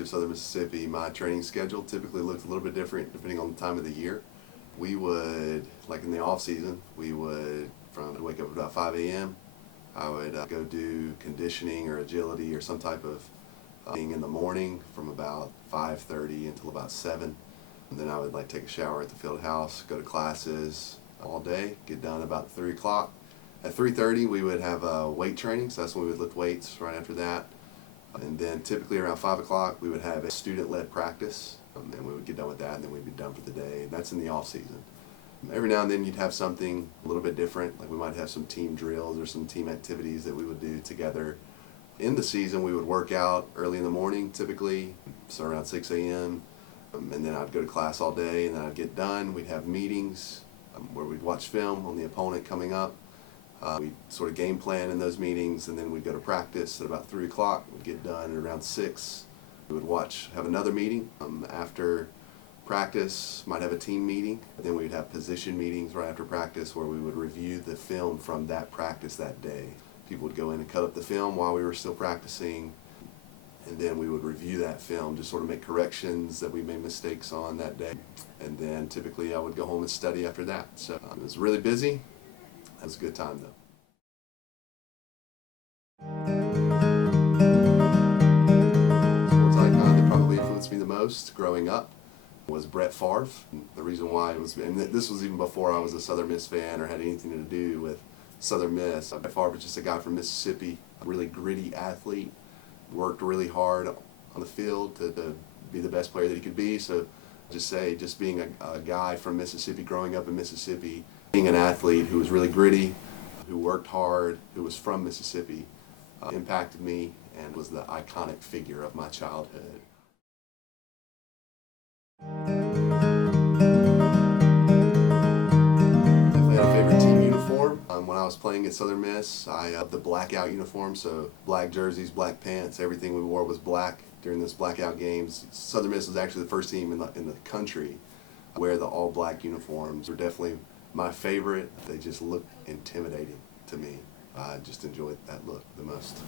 University of Southern Mississippi, my training schedule typically looks a little bit different depending on the time of the year. We would, like in the off season, we would wake up at about 5 a.m. I would go do conditioning or agility or some type of thing in the morning from about 5:30 until about 7. And then I would take a shower at the field house, go to classes all day, get done about 3 o'clock. At 3:30 we would have weight training, so that's when we would lift weights right after that. And then typically around 5 o'clock we would have a student-led practice, and we would get done with that, and then we'd be done for the day. And that's in the off season. Every now and then you'd have something a little bit different, like we might have some team drills or some team activities that we would do together. In the season we would work out early in the morning typically, so around 6 a.m. And then I'd go to class all day, and then I'd get done. We'd have meetings where we'd watch film on the opponent coming up. We'd sort of game plan in those meetings, and then we'd go to practice at about 3 o'clock. We'd get done at around 6. We would have another meeting after practice, might have a team meeting. Then we'd have position meetings right after practice where we would review the film from that practice that day. People would go in and cut up the film while we were still practicing, and then we would review that film, just sort of make corrections that we made mistakes on that day. And then typically I would go home and study after that. So it was really busy. It was a good time though. Sports icon that probably influenced me the most growing up was Brett Favre. The reason why it was, and this was even before I was a Southern Miss fan or had anything to do with Southern Miss. Brett Favre was just a guy from Mississippi, a really gritty athlete, worked really hard on the field to be the best player that he could be. So just being a guy from Mississippi, growing up in Mississippi, being an athlete who was really gritty, who worked hard, who was from Mississippi, impacted me and was the iconic figure of my childhood. Definitely had a favorite team uniform. When I was playing at Southern Miss, I loved the blackout uniform, so black jerseys, black pants, everything we wore was black during those blackout games. Southern Miss was actually the first team in the country to wear the all-black uniforms. Were definitely my favorite. They just looked intimidating to me. I just enjoyed that look the most.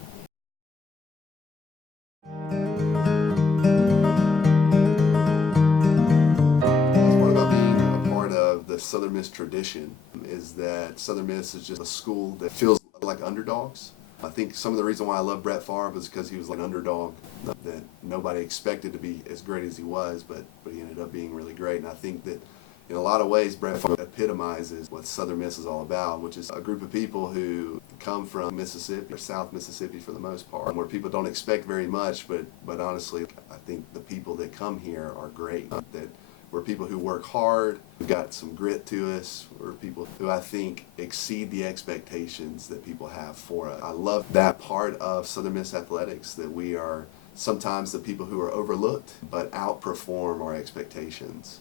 The Southern Miss tradition is that Southern Miss is just a school that feels like underdogs. I think some of the reason why I love Brett Favre was because he was like an underdog that nobody expected to be as great as he was, but he ended up being really great. And I think that in a lot of ways Brett Favre epitomizes what Southern Miss is all about, which is a group of people who come from Mississippi or South Mississippi for the most part, where people don't expect very much, but honestly I think the people that come here are great. That we're people who work hard, we've got some grit to us, we're people who I think exceed the expectations that people have for us. I love that part of Southern Miss athletics, that we are sometimes the people who are overlooked but outperform our expectations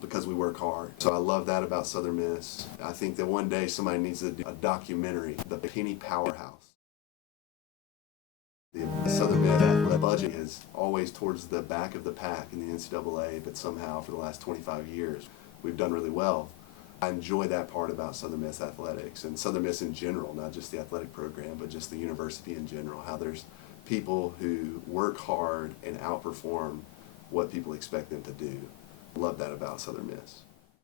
because we work hard. So I love that about Southern Miss. I think that one day somebody needs to do a documentary, the Penny Powerhouse. The Southern Miss athletic budget is always towards the back of the pack in the NCAA, but somehow for the last 25 years we've done really well. I enjoy that part about Southern Miss athletics and Southern Miss in general, not just the athletic program, but just the university in general, how there's people who work hard and outperform what people expect them to do. Love that about Southern Miss.